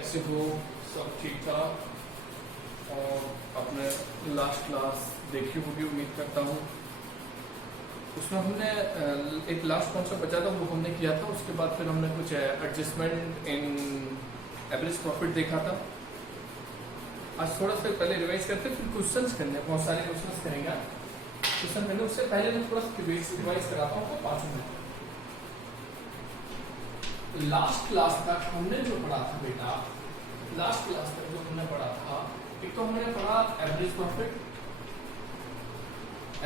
कैसे हो? सब ठीक ठाक। और अपने लास्ट क्लास देखी होगी उम्मीद करता हूँ। उसमें हमने एक लास्ट कॉन्सेप्ट बचा था वो हमने किया था। उसके बाद फिर हमने कुछ एडजस्टमेंट इन एवरेज प्रॉफिट देखा था। आज थोड़ा सा पहले रिवाइज करते फिर क्वेश्चंस करने, बहुत सारे क्वेश्चंस करेंगे। क्वेश्चन करने उससे पहले मैं थोड़ा सा रिवाइज कराता हूँ आपको 5 मिनट। लास्ट क्लास तक हमने जो पढ़ा था बेटा, लास्ट क्लास तक जो हमने पढ़ा था, एक तो हमने पढ़ा average profit.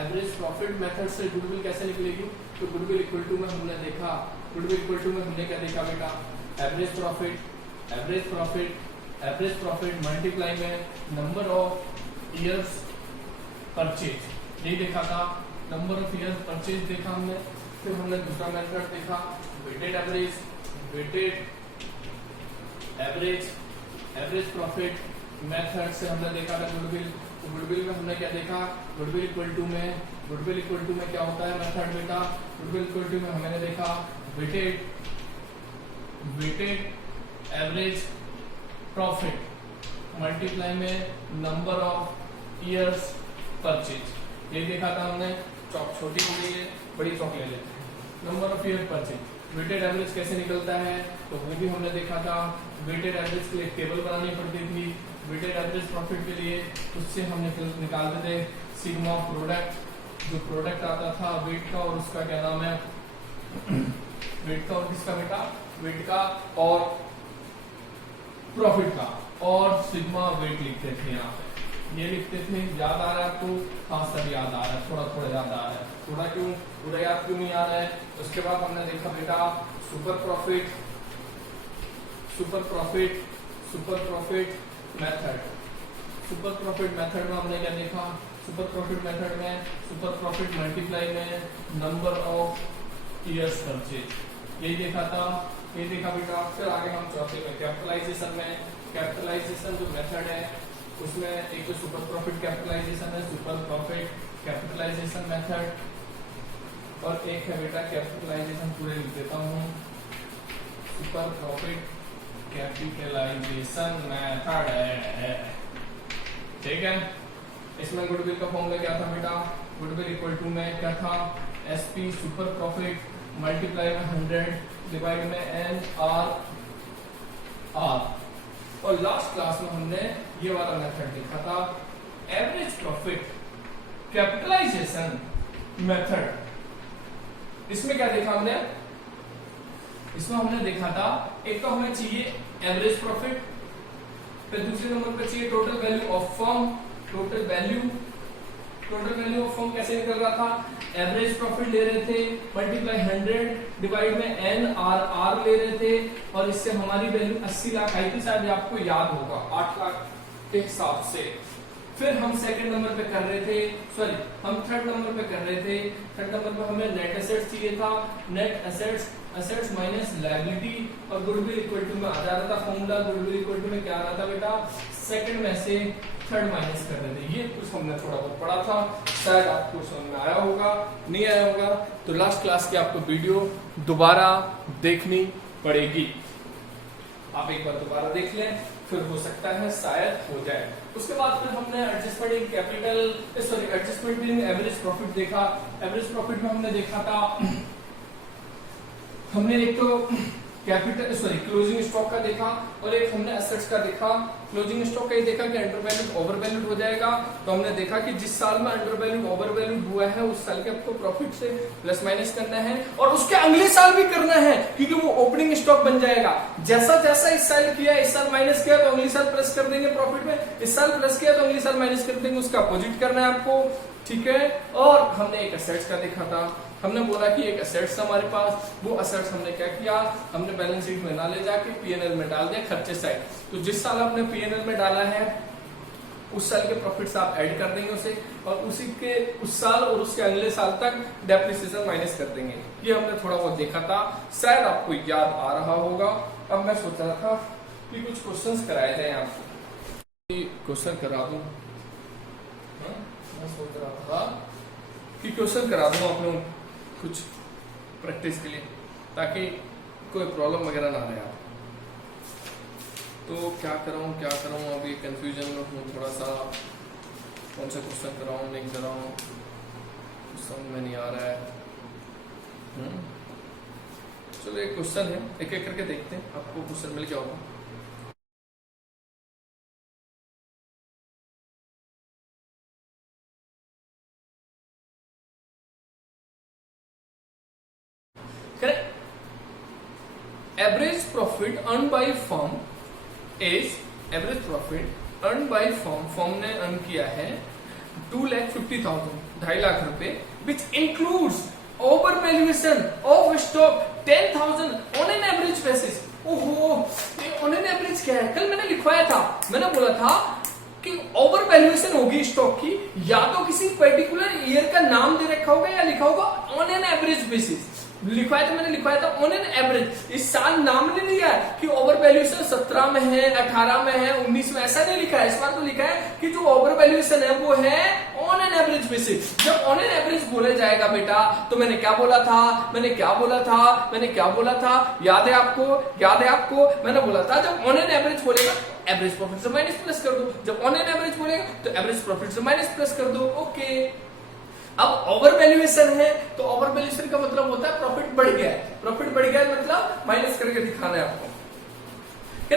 Average profit method से गुडविल कैसे निकलेगी, तो गुडविल इक्वल टू में हमने देखा, गुडविल इक्वल टू में हमने क्या देखा बेटा, average profit, average profit, average profit multiply में नंबर ऑफ ईयर्स परचेज, ये देखा था। नंबर ऑफ ईयर्स परचेज देखा हमने। फिर हमने दूसरा मेथड देखा weighted average, weighted average, average profit method से हमने देखा था गुडविल। तो गुडविल में हमने क्या देखा, गुडविल इक्वल टू में, गुडविल इक्वल टू में क्या होता है मेथड बेटा, गुडविल इक्वल टू में हमने देखा weighted, weighted average profit multiply में नंबर ऑफ ईयर्स परचेज, ये देखा था हमने। चौक छोटी हो गई है, बड़ी चौक ले लेते हैं। Number of year purchase, weighted average कैसे निकलता है, तो वो भी हमने देखा था। वेटेड एवरेज के लिए टेबल बनानी पड़ती थी। वेटेड एवरेज प्रॉफिट के लिए उससे हमने निकालते थे सिग्मा प्रोडक्ट, जो प्रोडक्ट आता था वेट का और उसका क्या नाम है, वेट का और किसका बेटा, वेट का और प्रॉफिट का, और सिग्मा वेट लिखते थे यहाँ पे, ये लिखते थे। याद आ रहा है आपको? हाँ सब याद आ रहा है, थोड़ा थोड़ा याद आ रहा है। थोड़ा क्यों, पूरा याद क्यों नहीं आ रहा है? उसके बाद हमने देखा बेटा super profit, super profit, super profit method. Super profit method में हमने क्या देखा, सुपर प्रॉफिट मेथड में सुपर प्रॉफिट मल्टीप्लाई में नंबर ऑफ ईयर्स परचेज, यही देखा था, ये देखा बेटा। फिर आगे हम चौथे में कैपिटलाइजेशन में, कैपिटलाइजेशन जो मेथड है उसमें एक तो सुपर प्रॉफिट कैपिटलाइजेशन है, सुपर प्रॉफिट कैपिटलाइजेशन मेथड, और एक है बेटा कैपिटलाइजेशन, पूरे लिख देता हूँ, सुपर प्रॉफिट कैपिटलाइजेशन मेथड है, ठीक है। इसमें गुडविल का फॉर्मूला क्या था बेटा, गुडविल इक्वल टू में क्या था, एसपी सुपर प्रॉफिट मल्टीप्लाई में 100 डिवाइड में एन आर आर। और लास्ट क्लास में हमने ये वाला मेथड देखा था, एवरेज प्रॉफिट कैपिटलाइजेशन मेथड। इसमें क्या देखा हमने, इसमें हमने देखा था एक तो हमें चाहिए एवरेज प्रॉफिट, फिर दूसरे नंबर पे चाहिए total value of firm, total value, total value of firm कैसे निकल रहा था, एवरेज प्रॉफिट ले रहे थे मल्टीप्लाई 100 डिवाइड में एन आर आर ले रहे थे, और इससे हमारी वैल्यू 80 लाख आई थी, शायद आपको याद होगा 8 लाख के हिसाब से। फिर हम सेकंड नंबर पे कर रहे थे, सॉरी हम थर्ड नंबर पे कर रहे थे। थर्ड नंबर पे हमें नेट एसेट्स चाहिए था, net assets, assets minus liability, और गुडविल इक्वल टू में आ जा रहा था फॉर्मूला, गुडविल इक्वल टू में क्या आ रहा था बेटा, सेकंड में से थर्ड माइनस कर रहे थे। ये कुछ हमने थोड़ा बहुत पढ़ा था, शायद आपको समझ में आया होगा, नहीं आया होगा तो लास्ट क्लास की आपको वीडियो दोबारा देखनी पड़ेगी। आप एक बार दोबारा देख लें, फिर हो सकता है शायद हो जाए। उसके बाद फिर हमने adjustment in capital, sorry adjustment in average profit देखा। एवरेज प्रॉफिट में हमने देखा था, हमने एक तो कैपिटल, सॉरी क्लोजिंग स्टॉक का देखा, और एक हमने एसेट्स का देखा। क्लोजिंग स्टॉक का ये देखा कि अंडर वैल्यूड ओवर वैल्यूड हो जाएगा, तो हमने देखा कि जिस साल में अंडर वैल्यूड ओवर वैल्यूड हुआ है उस साल के आपको प्रॉफिट से प्लस माइनस करना है, और उसके अगले साल भी करना है, क्योंकि वो ओपनिंग स्टॉक बन जाएगा। जैसा जैसा इस साल किया, इस साल माइनस किया तो अगले साल प्लस कर देंगे प्रॉफिट में, इस साल प्लस किया तो अगले साल माइनस कर देंगे, उसका अपोजिट करना है आपको, ठीक है। और हमने एक एसेट्स का देखा था, हमने बोला कि एक एसेट्स हमारे पास, वो एसेट्स हमने क्या किया, हमने बैलेंस शीट में ना ले जाके पीएनएल में डाल दिया खर्चे साइड। तो जिस साल आपने पीएनएल में डाला है उस साल के प्रॉफिट्स आप ऐड कर देंगे उसे, और उसी के उस साल और उसके अगले साल तक डेप्रिसिएशन माइनस कर देंगे। ये हमने थोड़ा बहुत देखा था, शायद आपको याद आ रहा होगा। अब मैं सोच रहा था कि कुछ क्वेश्चंस कराए जाए आपको, क्वेश्चन करा दूं, मैं सोच रहा था कि क्वेश्चन करा दूं आप लोग कुछ प्रैक्टिस के लिए, ताकि कोई प्रॉब्लम वगैरह ना रहे। आप तो क्या कराऊँ अभी कंफ्यूजन में हूँ थोड़ा सा, कौन सा क्वेश्चन कराऊँ नहीं कराऊँ समझ में नहीं आ रहा है। चलो एक क्वेश्चन है, एक एक करके देखते हैं, आपको question mill जाओगा। Average profit earned by firm is average profit earned by firm ने earn किया है 2,50,000 2,50,000 रुपए, which includes over valuation of stock 10,000 on an average basis। ओहो, ये on an average क्या है? कल मैंने लिखवाया था, मैंने बोला था कि ओवर वैल्यूएशन होगी स्टॉक की, या तो किसी पर्टिकुलर ईयर का नाम दे रखा होगा या लिखा होगा ऑन एन एवरेज बेसिस। लिखवाया था, मैंने लिखवाया था ऑन एन एवरेज। इस साल नाम नहीं लिया है कि ओवर वैल्यूएशन 17 में है, 18 में है, 19 में, ऐसा नहीं लिखा है। इस बार तो लिखा है कि जो ओवर वैल्यूएशन है वो है ऑन एन एवरेज बेसिस। जब ऑन एन एवरेज बोला जाएगा बेटा, तो मैंने क्या बोला था, याद है आपको, मैंने बोला था जब ऑन एन एवरेज बोलेगा एवरेज प्रॉफिट से माइनस प्लस कर दो, जब ऑन एन एवरेज बोलेगा तो एवरेज प्रॉफिट से माइनस प्लस कर दो। ओके, अब ओवर वैल्यूएशन है तो ओवर वैल्यूएशन का मतलब होता है प्रॉफिट बढ़ गया है, मतलब माइनस करके दिखाना है आपको।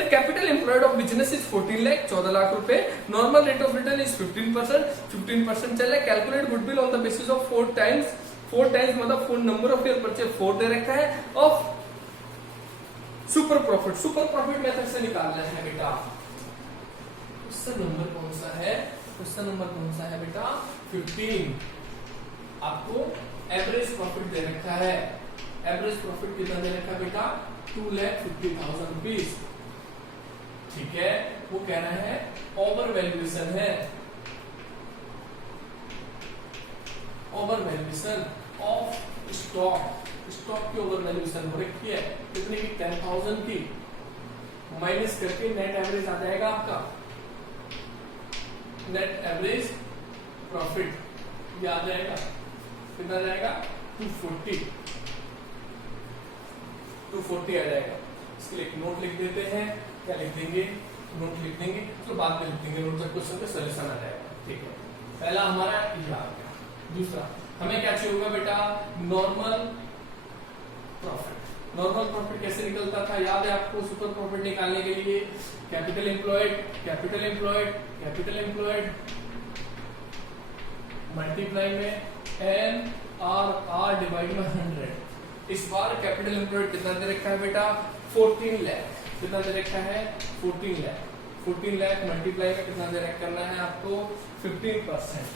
Capital employed of business is 14 lakh 14 lakh रुपए, normal rate of return is 15% चल रहा है। Calculate goodwill on the basis of 4 times मतलब 4 नंबर ऑफ ईयर परचेज 4 दे रखा है, ऑफ सुपर प्रॉफिट मेथड से निकालना है बेटा। क्वेश्चन नंबर कौन सा है बेटा? 15। आपको एवरेज प्रॉफिट दे रखा है, एवरेज प्रॉफिट कितना दे रखा है बेटा? 2,50,000 रुपीज। ठीक है, वो कह रहा है ओवर वैल्यूएशन है, ओवर वैल्यूएशन ऑफ स्टॉक की ओवर वैल्यूएशन हो रखी है कितने की? 10,000 की, माइनस करके नेट एवरेज आ जाएगा आपका, नेट एवरेज प्रॉफिट ये आ जाएगा, कितना जाएगा? 240 आ जाएगा। इसके लिए एक नोट लिख देते हैं, क्या लिख देंगे? नोट लिख देंगे, तो बाद में लिख देंगे नोट, तक क्वेश्चन का सॉल्यूशन आ जाएगा। ठीक है, पहला हमारा ये आ गया। दूसरा हमें क्या चाहिए होगा बेटा? नॉर्मल प्रॉफिट कैसे निकलता था? याद है आपको? सुपर प्रॉफिट निकालने के लिए कैपिटल एम्प्लॉयड मल्टीप्लाई में NRR डिवाइड में 100। इस बार कैपिटल एम्प्लॉयड कितना दे रखा है बेटा? 14 लाख। कितना दे रखा है? 14 लाख। 14 लाख मल्टीप्लाई में कितना दे रखा करना है आपको? 15%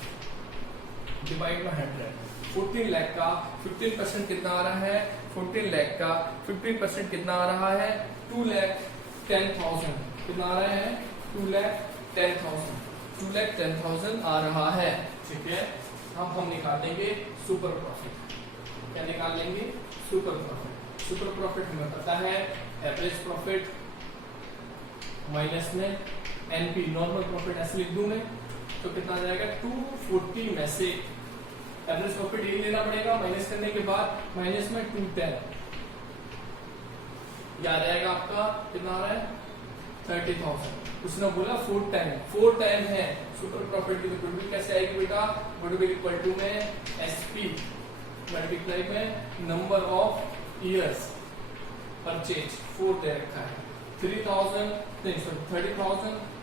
डिवाइड में 100। 14 लाख का 15% कितना आ रहा है? 14 लाख का 15% कितना आ रहा है? 2,10,000। कितना आ रहा है? 2,10,000 आ रहा है। ठीक है, अब हम निकालेंगे सुपर प्रॉफिट। क्या निकाल लेंगे? सुपर प्रॉफिट हमें पता है एवरेज प्रॉफिट माइनस में एनपी, नॉर्मल प्रॉफिट ऐसे लिख दूं मैं, तो कितना आ जाएगा? 240 में से एवरेज प्रॉफिट ये लेना पड़ेगा, माइनस करने के बाद माइनस में 210 ये आ जाएगा आपका। कितना आ रहा है? 30,000। उसने बोला 4 टाइम है सुपर प्रॉफिट की, तो गुडविल कैसे आएगी बेटा? गुडविल इक्वल टू में एसपी मल्टीप्लाई में नंबर ऑफ ईयर्स परचेज 4 दे रखा है। 30,000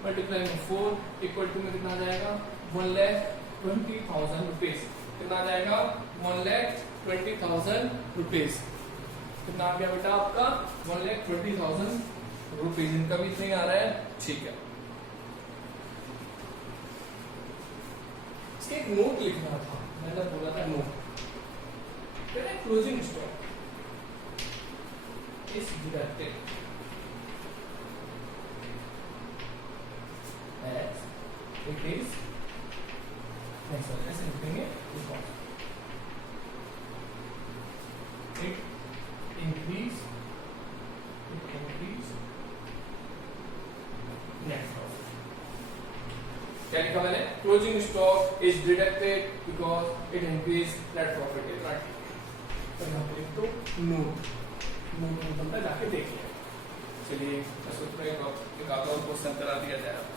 मल्टीप्लाई में 4 इक्वल टू में कितना आ जाएगा? 1,20,000 रुपीज। कितना आ जाएगा? 1,20,000 रुपीज। कितना आ गया बेटा आपका? 1,20,000 रुपीज। इनका भी इतना ही आ रहा है। ठीक है, इसके एक नोट लिखना था, मैंने बोला था note. Closing stock is deducted as it is, ऐसे लिखेंगे, it increase net profit। क्या लिखा मैंने? Closing stock is deducted because it increase net profit. Is not तो नोट नंबर जाके देख लिया। चलिए मैं सोच रहा हूँ एक आधा और क्वेश्चन करा दिया जाए आपको।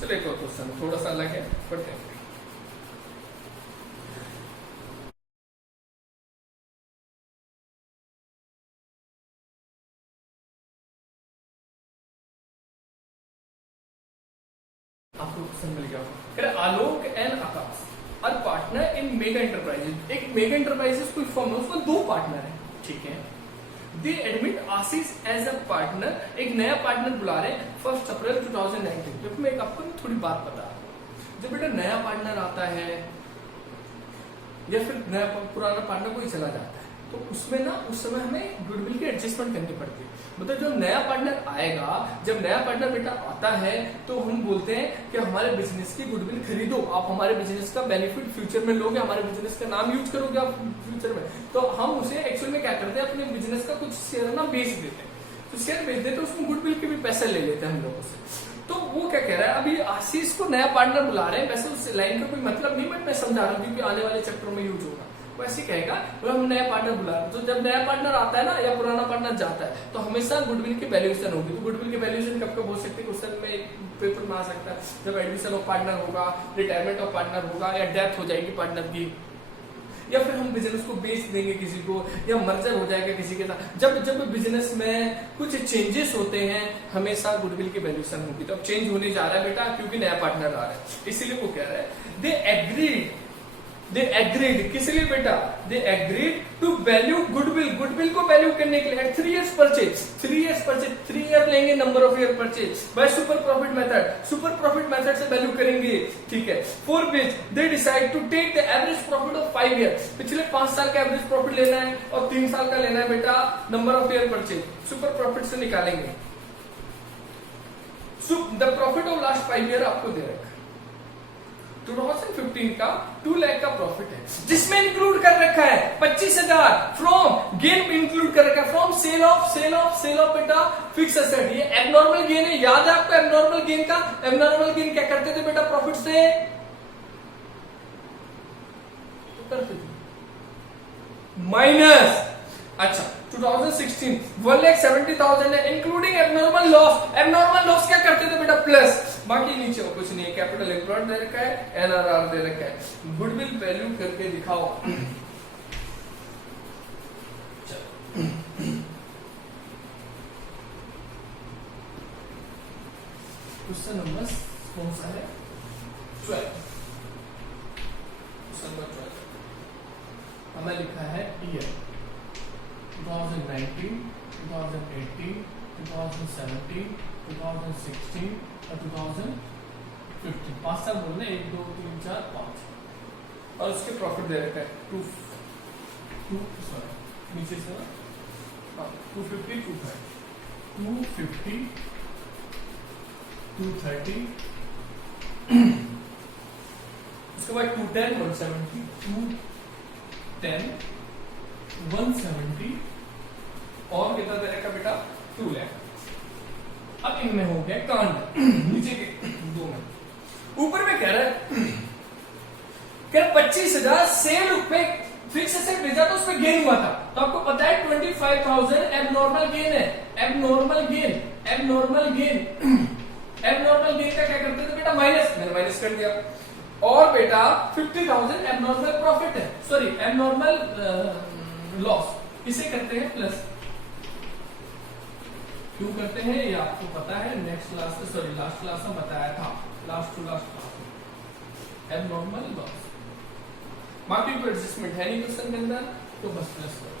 चलो एक और क्वेश्चन थोड़ा सा अलग है, पढ़ते हैं। आपको क्वेश्चन मिल गया। Alok and Akash are partner in Mega Enterprises. एक मेगा एंटरप्राइजेज कोई फर्म है, उसमें दो पार्टनर है, ठीक है। They admit Ashish as a partner, एक नया पार्टनर बुला रहे 1 अप्रैल 2019। देखो मैं एक आपको थोड़ी बात बता, जब बेटा नया पार्टनर आता है या फिर नया पुराना पार्टनर कोई चला जाता है, तो उसमें ना उस समय हमें गुडविल की एडजस्टमेंट करनी पड़ती है। मतलब जब नया पार्टनर आएगा, जब नया पार्टनर बेटा आता है, तो हम बोलते हैं कि हमारे बिजनेस की गुडविल खरीदो, आप हमारे बिजनेस का बेनिफिट फ्यूचर में लोगे, हमारे बिजनेस का नाम यूज करोगे आप फ्यूचर में। तो हम उसे एक्चुअल में क्या करते हैं, अपने बिजनेस का कुछ शेयर ना बेच देते हैं। तो शेयर बेच देते, उसमें गुडविल के भी पैसे ले लेते हैं हम लोगों से। तो वो क्या कह रहा है, अभी आशीष को नया पार्टनर बुला रहे हैं, वैसे उस लाइन का कोई मतलब नहीं, बट मैं समझा रहा हूँ क्योंकि आने वाले चैप्टर में यूज होगा। वो ऐसे कहेगा हम नया पार्टनर बुला रहे हैं, तो जब नया पार्टनर आता है ना या पुराना पार्टनर जाता है, तो हमेशा गुडविल की वैल्यूएशन होगी। तो गुडविल की वैल्यूएशन कब कब हो सकती है, क्वेश्चन में पेपर में आ सकता है, जब एडमिशन ऑफ पार्टनर होगा, रिटायरमेंट ऑफ पार्टनर होगा, या डेथ हो जाएगी पार्टनर की, या फिर हम बिजनेस को बेच देंगे किसी को, या मर्जर हो जाएगा किसी के साथ। जब जब बिजनेस में कुछ चेंजेस होते हैं, हमेशा गुडविल की वैल्यूएशन होगी। तो अब चेंज होने जा रहा है बेटा, क्योंकि नया पार्टनर आ रहा है, इसीलिए वो कह रहा है दे एग्रीड किस लिए बेटा, they agreed to value goodwill, goodwill को वैल्यू करने के लिए 3 years परचेज, 3 ईयर लेंगे number of year purchase by super profit method, super profit method से वैल्यू करेंगे, ठीक है। For which they decide to take the average profit of 5 years, पिछले 5 साल का एवरेज प्रॉफिट लेना है और 3 साल का लेना है बेटा number of year purchase, super profit से निकालेंगे। The profit of last 5 year आपको दे रखा है 2015 का 2 लाख का प्रॉफिट है, जिसमें इंक्लूड कर रखा है 25,000 फ्रॉम गेन, इंक्लूड कर रखा है फ्रॉम सेल ऑफ बेटा फिक्स एसेट। ये एबनॉर्मल गेन है, याद है आपको एबनॉर्मल गेन का? एबनॉर्मल गेन क्या करते थे बेटा, प्रॉफिट से तो करते थे माइनस। अच्छा 2016 1,70,000 है, including abnormal loss. Abnormal loss क्या करते थे बेटा, प्लस। बाकी नीचे कुछ नहीं है, कैपिटल एम्प्लॉयड दे रखा है, एनआरआर दे रखा है, गुडविल वैल्यू करके दिखाओ। क्वेश्चन नंबर कौन सा है, 12। क्वेश्चन नंबर 12 हमें लिखा है ईयर 2019, 2018, 2017, 2016 और 2015। 5 साल बोलने, 1 2 3 4 5, और उसके प्रॉफिट दे रखा है 2 नीचे से 250 250 230 उसके बाद 210 170 210 170 और कितना दे रखा बेटा 2 लाख। अब इनमें हो गया कांड, नीचे के दो में, ऊपर में कह रहा है 25,000 सेल पे फिक्स एसेट भेजा तो उसमें गेन हुआ था। तो आपको पता है 25,000 एबनॉर्मल गेन है, एबनॉर्मल गेन का क्या करते थे बेटा, माइनस, मैंने माइनस कर दिया। और बेटा 50,000 एबनॉर्मल प्रॉफिट है, सॉरी एबनॉर्मल लॉस, इसे करते हैं प्लस। क्यों करते हैं ये आपको पता है, नेक्स्ट क्लास में, सॉरी लास्ट क्लास में बताया था, लास्ट क्लास में एबनॉर्मल लॉस। बाकी कोई एडजस्टमेंट है नहीं क्वेश्चन के अंदर, तो बस प्लस करो,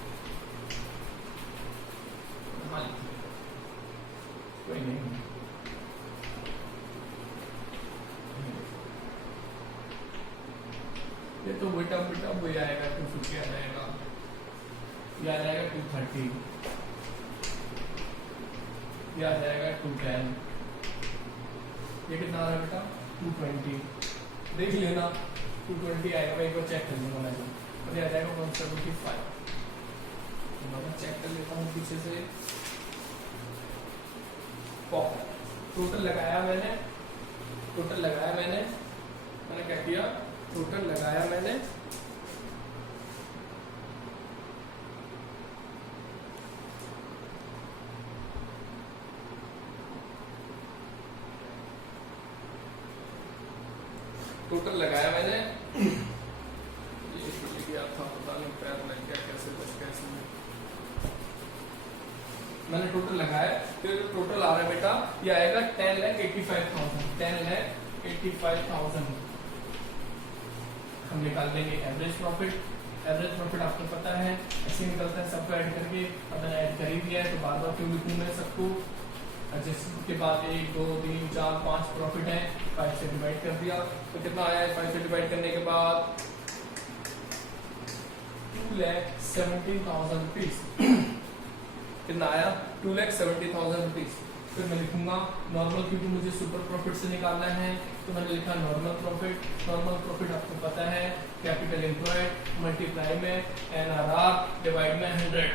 कोई नहीं। ये तो बेटा वही आएगा 250 आ जाएगा, ये आ जाएगा 230, ये आ जाएगा 210, ये कितना आ रहा है बेटा 220, देख लेना 220 आएगा, एक बार चेक कर लूंगा मैं, और ये आ जाएगा 175। मैं चेक कर लेता हूँ पीछे से। टोटल लगाया मैंने, मैंने क्या किया, टोटल लगाया मैंने, ये भूल गया था, पता नहीं पैर लग गया कैसे मैंने टोटल लगाया। फिर टोटल आ रहा है बेटा, ये आएगा 10,85,000। हम निकाल लेंगे एवरेज प्रॉफिट। एवरेज प्रॉफिट आपको पता है ऐसे निकलता है, सबको ऐड करके। अब मैंने ऐड कर ही दिया है तो बार बार क्यों लिखूं मैं सबको। जिसके बाद 1 2 3 4 5 प्रॉफिट है, 5 से डिवाइड कर दिया तो कितना आया है, 5 से डिवाइड करने के बाद 2,17,000 रुपीज। कितना आया, 2,70,000 रुपीज। फिर मैं लिखूंगा नॉर्मल, क्योंकि मुझे सुपर प्रॉफिट से निकालना है तो मैंने लिखा नॉर्मल प्रॉफिट। नॉर्मल प्रॉफिट आपको पता है कैपिटल एम्प्लॉयड मल्टीप्लाई में NRR डिवाइड में 100।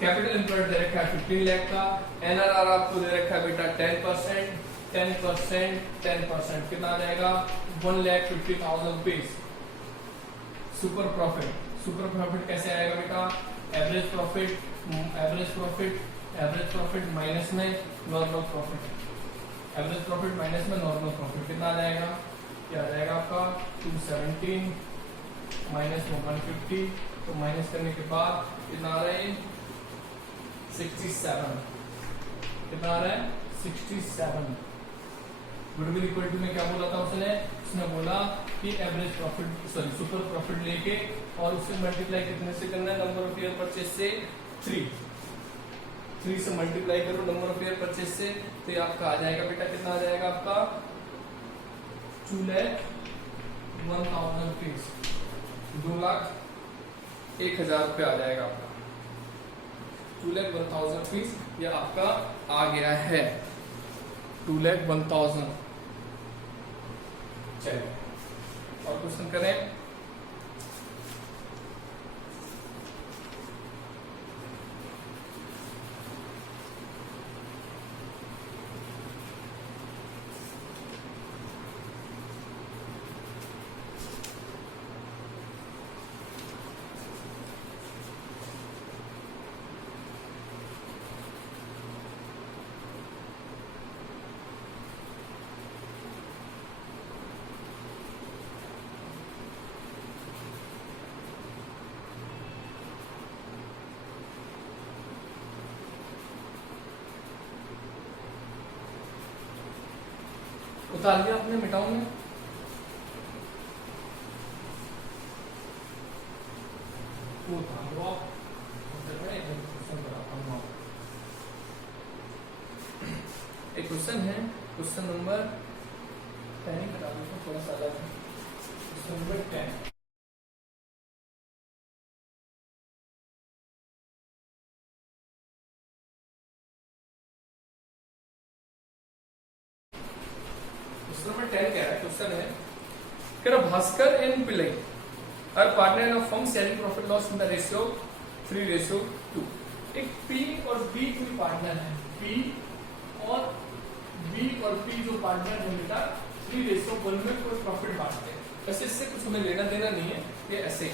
कैपिटल एम्प्लॉयड दे रखा है 15 लाख का, NRR आपको दे रखा है बेटा 10%। कितना आ जाएगा, 1,50,000 रुपीज। सुपर प्रॉफिट कैसे आएगा बेटा, एवरेज प्रॉफिट माइनस में नॉर्मल प्रॉफिट, कितना आ जाएगा, क्या आ जाएगा आपका 217 माइनस 150, तो माइनस करने के बाद कितना आ रहा है 67, कितना आ रहा है 67। गुडविल इक्वल टू में क्या बोला था उसने बोला कि एवरेज प्रॉफिट सुपर प्रॉफिट लेके और उससे मल्टीप्लाई कितने से करना है, नंबर ऑफ ईयर परचेज से 3 से मल्टीप्लाई करो नंबर ऑफ ईयर परचेज से, तो ये आपका आ जाएगा बेटा, कितना आ जाएगा आपका 2,01,000 रुपीज, 2,01,000 रुपये आ जाएगा आपका। 2,01,000 रुपीज ये आपका आ गया है, 2,01,000। चलिए और क्वेश्चन करें। उतार लिया आपने, मिटाओ में एक क्वेश्चन है, क्वेश्चन नंबर 10 बता दो, थोड़ा सा अलग है। क्वेश्चन नंबर 10, क्वेश्चन है कि Bhaskar and Pillai are partner of firm sharing profit loss in the ratio 3:2। एक पी और बी कोई पार्टनर है, पी और पी जो पार्टनर है बेटा 3:1 में कोई प्रॉफिट बांटते हैं। वैसे इससे कुछ हमें लेना देना नहीं है, ये ऐसे ही।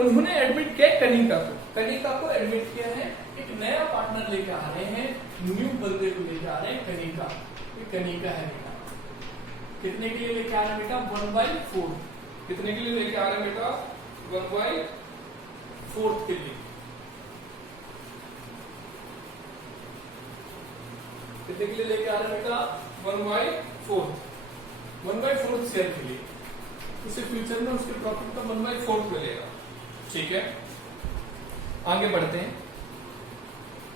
उन्होंने एडमिट किया कनिका को एडमिट किया है, एक नया पार्टनर लेके आ रहे हैं, न्यू बंदे को लेके आ रहे हैं कनिका, ये कनिका है बेटा। कितने के लिए लेके आ रहे हैं बेटा, 1/4। कितने के लिए लेके आ रहे हैं बेटा, 1/4 के लिए। कितने के लिए लेके आ रहे हैं बेटा, 1/4 शेयर के लिए। उसे फ्यूचर में उसके प्रॉफिट का 1/4 मिलेगा, ठीक है। आगे बढ़ते हैं।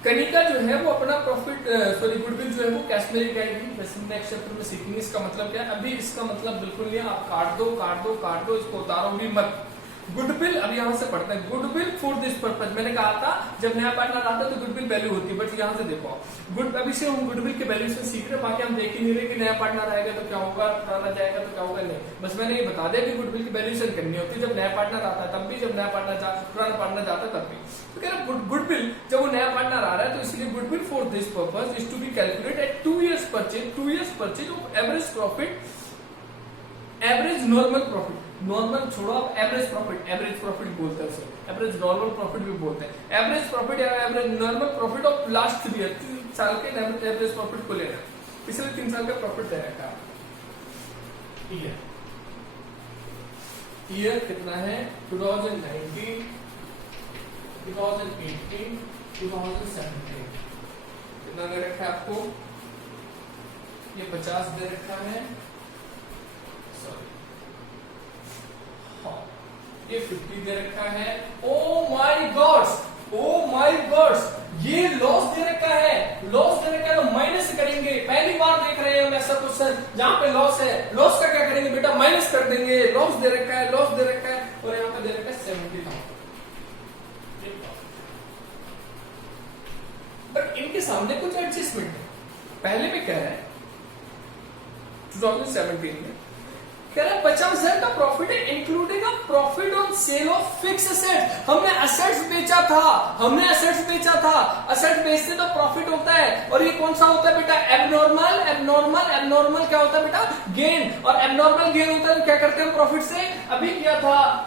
कनिका जो है वो अपना प्रॉफिट गुडविल जो है वो कैश में लेके आएगी, वैसे नेक्स्ट चैप्टर में सीखेंगे इसका मतलब क्या है। अभी इसका मतलब बिल्कुल नहीं, आप काट दो, इसको उतारो भी मत। गुडविल, अब यहाँ से पढ़ते हैं, गुडविल फॉर दिस पर्पज। मैंने कहा था जब नया पार्टनर आता है तो गुडविल वैल्यू होती है, बट यहाँ से देखो अभी से हम गुडविल के वैल्यूएशन सीख रहे, बाकी हम देख ही नहीं रहे कि नया पार्टनर आएगा तो क्या होगा, पुराना जाएगा तो क्या होगा, नहीं, बस मैंने ये बता दिया कि गुडविल की वैल्यूएशन करनी होती है जब नया पार्टनर आता है तब भी, जब नया पार्टनर पुराना पार्टनर जाता है तब भी। तो कह रहा गुडविल जब वो नया पार्टनर आ रहा है तो इसलिए goodwill for this purpose is to be calculate at 2 years purchase of average profit, average normal profit, normal छोड़ो आप एवरेज प्रॉफिट बोलते हैं उसे, एवरेज नॉर्मल प्रॉफिट भी बोलते हैं, एवरेज प्रॉफिट या average normal profit of last 3 years, 3 साल के एवरेज प्रॉफिट को लेना, पिछले 3 साल का प्रॉफिट दे रखा है। ईयर कितना है 2019, 2018, 2017 कितना दे रखा है आपको, ये 50 दे रखा है, ये 50 दे रखा है। ओ माय गॉड्स, ये लॉस दे रखा है, लॉस दे रखा है तो माइनस करेंगे। पहली बार देख रहे हैं हम ऐसा क्वेश्चन जहां पे लॉस है, लॉस का क्या करेंगे बेटा, माइनस कर देंगे। लॉस दे रखा है और यहाँ पे दे रखा है 70,000। बट इनके सामने कुछ एडजस्टमेंट है, पहले भी कह रहे हैं 2017 में कह रहा है 50,000 का प्रॉफिट है including a profit on sale of fix asset. हमने एसेट्स बेचा था, एसेट बेचते तो प्रॉफिट होता है, और ये कौन सा होता है बेटा, एबनॉर्मल क्या होता है बेटा, गेन, और एबनॉर्मल गेन होता है क्या करते हैं प्रॉफिट से, अभी क्या था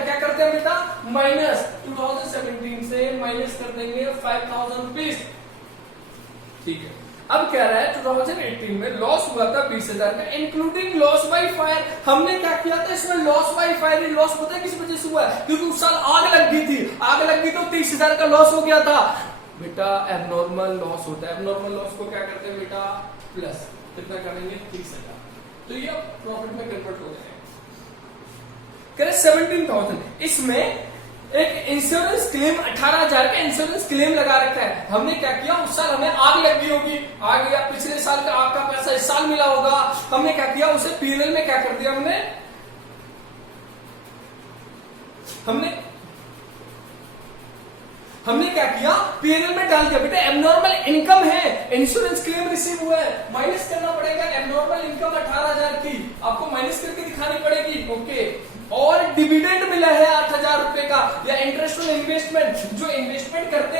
क्या करते हैं बेटा, माइनस 2017 से माइनस कर देंगे 5,000 रुपीज, ठीक है। अब कह रहा है 2018 में लॉस हुआ था 20,000 का इंक्लूडिंग लॉस बाय फायर। हमने क्या किया था इसमें, लॉस बाय फायर। लॉस पता है किस वजह से हुआ है, क्योंकि उस साल आग लग गई तो 30,000 का लॉस हो गया था बेटा। एबनॉर्मल लॉस होता है, एबनॉर्मल लॉस को क्या करते हैं बेटा, प्लस कितना करेंगे 30,000, तो ये प्रॉफिट में कन्वर्ट हो जाएगा। कह रहे 17,000, इसमें एक इंश्योरेंस क्लेम 18,000 का इंश्योरेंस क्लेम लगा रखा है। हमने क्या किया, उस साल हमें आग लगी होगी, आग या पिछले साल का आग का पैसा इस साल मिला होगा, हमने क्या किया, उसे पीएनएल में क्या कर दिया, हमने क्या किया, पीएनएल में डाल दिया। बेटा एबनॉर्मल इनकम है, इंश्योरेंस क्लेम रिसीव हुआ है, माइनस करना पड़ेगा। एबनॉर्मल इनकम 18,000 की आपको माइनस करके दिखानी पड़ेगी, ओके। और डिविडेंड मिला है 8,000 रुपए का, या इंटरेस्ट ऑन इन्वेस्टमेंट। जो इन्वेस्टमेंट करते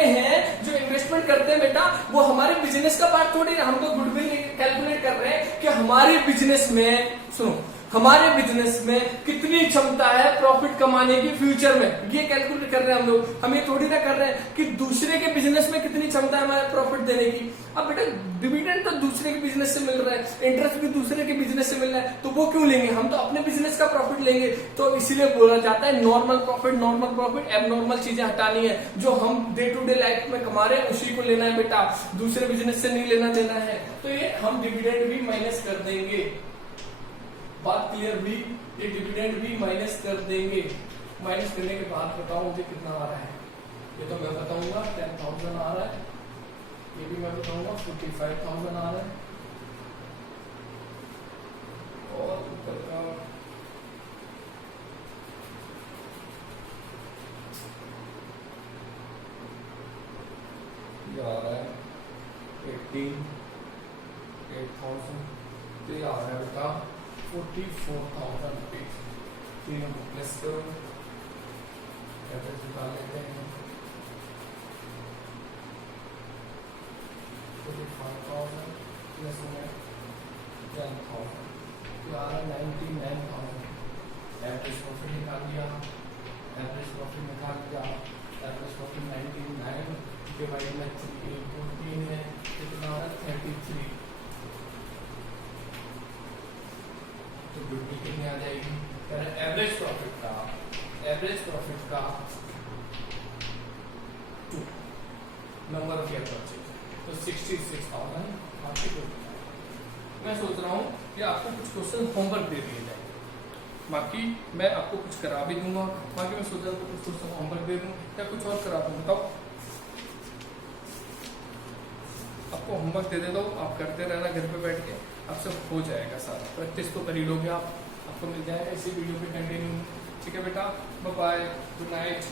हैं बेटा, वो हमारे बिजनेस का पार्ट थोड़ी है। हम तो गुडविल कैलकुलेट कर रहे हैं कि हमारे बिजनेस में, सुनो, हमारे बिजनेस में कितनी क्षमता है प्रॉफिट कमाने की फ्यूचर में, ये कैलकुलेट कर रहे हैं हम लोग। हम ये थोड़ी ना कर रहे हैं कि दूसरे के बिजनेस में कितनी क्षमता है हमारे प्रॉफिट देने की। अब बेटा डिविडेंड तो दूसरे के बिजनेस से मिल रहा है, इंटरेस्ट भी दूसरे के बिजनेस से मिल रहा है, तो वो क्यों लेंगे, हम तो अपने बिजनेस का प्रॉफिट लेंगे। तो इसीलिए बोला जाता है नॉर्मल प्रॉफिट, एबनॉर्मल चीजें हटानी है। जो हम डे टू डे लाइफ में कमा रहे हैं उसी को लेना है बेटा, दूसरे बिजनेस से नहीं लेना देना है। तो ये हम डिविडेंड भी माइनस कर देंगे, बात क्लियर हुई। ये डिविडेंड भी माइनस कर देंगे। माइनस करने के बाद बताओ मुझे कितना आ रहा है, ये तो मैं बताऊंगा 10,000 आ रहा है, ये भी मैं बताऊंगा 45,000 आ रहा है, और ऊपर का ये आ रहा है 8,000, तो ये आ रहा है बेटा 44,000 रुपीज। फिर हम प्लस करो, एवरेज निकाल लेते हैं, 45,000 प्लस में 10,000, तो आ रहा है 99,000। एवरेज प्रॉफिट निकाल दिया, एवरेज प्रॉफिट 99 डिवाइड में 3 है, कितना आ रहा है 33। तो ड्यूटी कितनी आ जाएगी, एवरेज प्रॉफिट का 2 नंबर ऑफ ईयर परचेज, तो 66,000। मैं सोच रहा हूँ कि आपको कुछ क्वेश्चन होमवर्क दे दिए जाए, बाकी मैं आपको कुछ करा भी दूंगा। बाकी मैं सोच रहा हूँ कुछ क्वेश्चन होमवर्क दे दूँ या कुछ और करा दूँ, बताओ। आपको होमवर्क दे देता हूँ, आप करते रहना घर पे बैठ के, आप सब हो जाएगा सारा। प्रैक्टिस तो कर ही लोगे आप, आपको मिल जाएगा इसी वीडियो पे कंटिन्यू। ठीक है बेटा, बाय बाय, गुड नाइट।